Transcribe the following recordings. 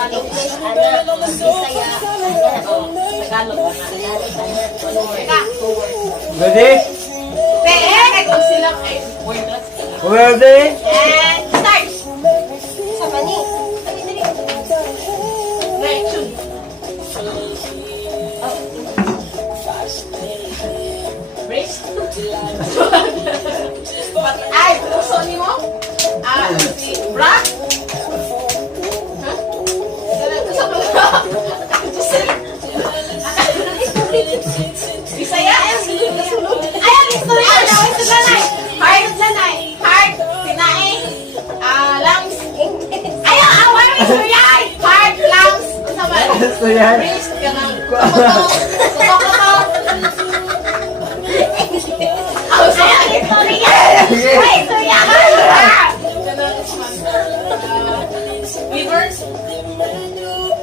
Tagalog. Bisaya. Tagalog. Teka. Ready? Kung sila ay pointless. Ready? And start! Sa mani. Reaction. Brace. Ay, puso ni mo? Si Bra? Ha? Gusto mo na? Bisaya? Ayan, istorya na. Heart lanay. Heart, tinae. Lungs. Ayaw, awan mo istorya. Heart, lungs. Ano ba? Wrist, ganang. Kuto. Ayan, istorya. Ay, istorya ka. Ganang. Liver.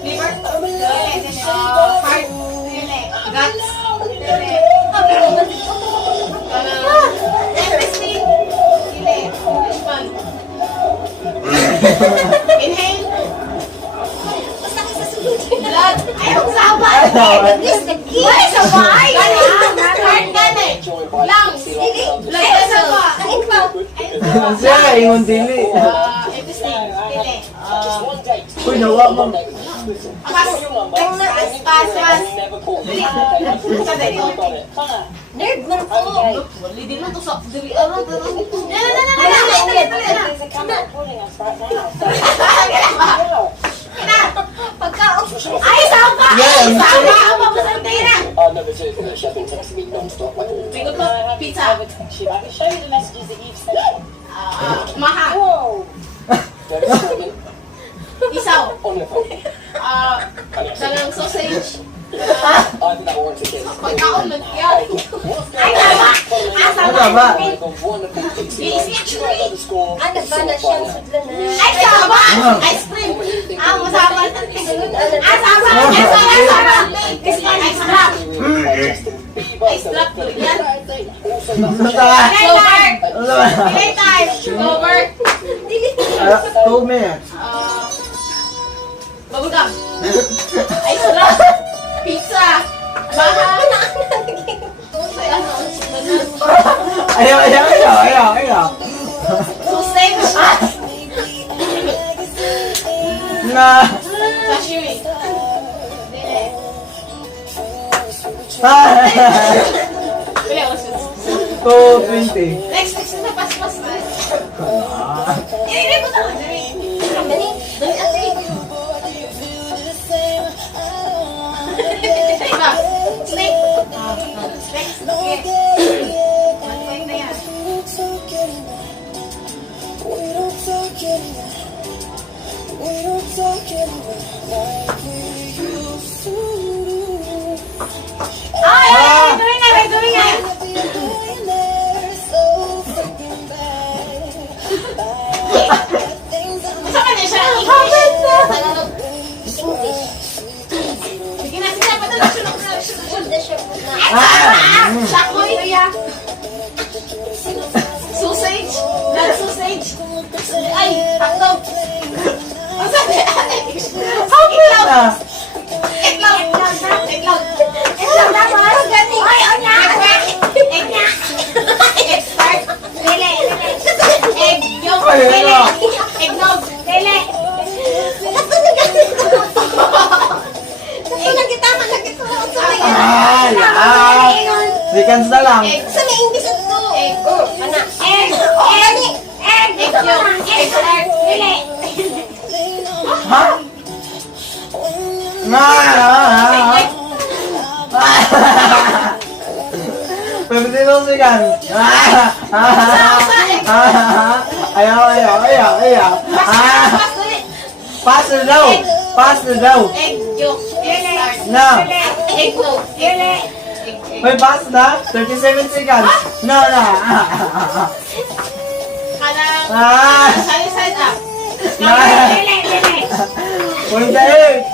Liver. Heart. Guts. Inhale. Blood. Ayaw sabay. Why sabay? Heart gani. Lungs. Blood vessel. Siya, ingon dili. Intestine. Dili. Uy, nawa mo. Pas. Nerve man po. Wali din lang to sa... Ay, sama! Ay, sama! Ang mapasantira! Bingot mo, pizza. Maha. Isaw. Dalang sausage. Pagkaon lang yan. Ay, tama! Tama. Ano ba na siyang sudlan na? Ay, tama! Ice cream! Masama! Sama! Ice trap! Ice trap to yan. Delay time! Over! 2 minutes. Bubblegum! Ice trap! Pizza! Baha! Ayaw. Sausage! Na. Sashimi! Dili. Wala ko siya. 2:20. Next na pas-pas na. Hindi ko na. Dali ate. Diba? Snake. Snake. One point na yan. Ay! Doing nga! Saan niya siya? English. Sige na, patulog. Sakoy. Sausage. Blood sausage. Ay, hotdog. Ang sabi? Itlog. Itlog dapat. Ay, onya. Egg nya. Egg start. Dili. Egg yolk. Dili. Eggnog. Dili. Seconds na lang. Sa may English ito. Egg. Ana. Egg. Egg yolk. Egg start. Dili. Ha? Pwede seconds. Ayaw. Pass na daw. Egg yolk. Egg start. No. Egg yolk. Dili. May pass na? 37 seconds. No. Kanang side up. Dili. 48.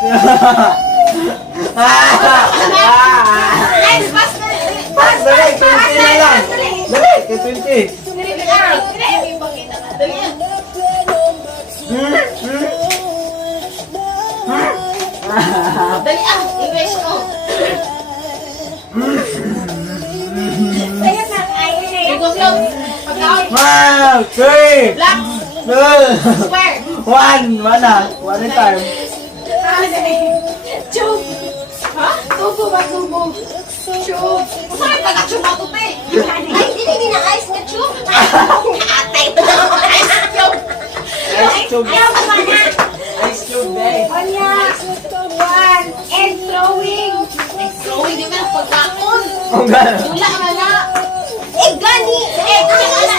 Ay, pass na. Pass na lang. 20 na lang. Dali, 20. Dali. 1, 3, Black. 2, Square. 1. One time. Tube. Ha? Tubo ba tubo? Tube. Saan yung taga-tube ako, te? Ay, hindi na ice na tube. Atay. Ice tube. Ayaw ko ba na? Ice tube, eh. Onya. One. And throwing. Throwing, di ba ng pagkakon? Ang gano'n. Wala ka na. Eh, gani. Eh, tsaka